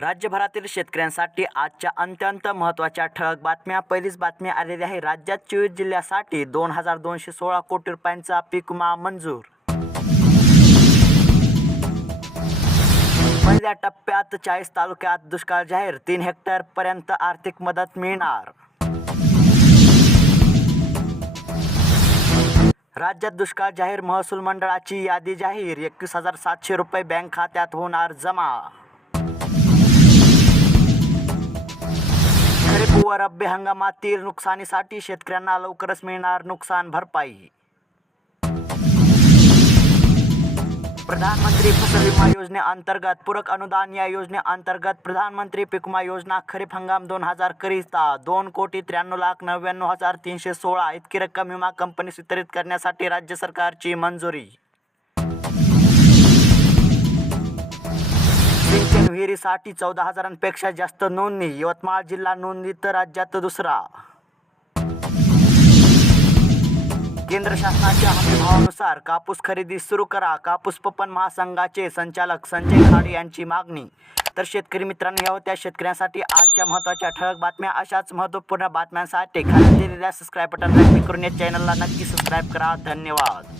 राज्यभरातील शेतकऱ्यांसाठी आजच्या अत्यंत महत्त्वाच्या ठळक बातम्या. पहिलीच बातमी आलेली आहे राज्यात चोवीस जिल्ह्यासाठी दोन हजार दोनशे सोळा कोटी रुपयांचा पीक विमा मंजूर. पहिल्या टप्प्यात चाळीस तालुक्यात दुष्काळ जाहीर तीन हेक्टर पर्यंत आर्थिक मदत मिळणार. राज्यात दुष्काळ जाहीर महसूल मंडळाची यादी जाहीर एकवीस हजार सातशे रुपये बँक खात्यात होणार जमा. व रब्बी हंगामातील नुकसानीसाठी शेतकऱ्यांना लवकरच मिळणार नुकसान भरपाई. प्रधानमंत्री फसल विमा योजनेअंतर्गत पूरक अनुदान या योजनेअंतर्गत प्रधानमंत्री पीक विमा योजना खरीप हंगाम दोन हजार करिता दोन कोटी त्र्याण्णव लाख नव्याण्णव हजार तीनशे सोळा इतकी रक्कम विमा कंपनीस वितरित करण्यासाठी राज्य सरकारची मंजुरी. सिंचन विहिरीसाठी चौदा हजारांपेक्षा जास्त नोंदणी यवतमाळ जिल्हा नोंदणीत राज्यात दुसरा. केंद्र शासनाच्या हमीभावानुसार कापूस खरेदी सुरू करा. कापूस पपन महासंघाचे संचालक संजय खाडे यांची मागणी. तर शेतकरी मित्रांनो या होत्या शेतकऱ्यांसाठी आजच्या महत्त्वाच्या ठळक बातम्या. अशाच महत्त्वपूर्ण बातम्यांसाठी खाली दिलेल्या सबस्क्राईब बटनला क्लिक करून या चॅनलला नक्की सबस्क्राईब करा. धन्यवाद.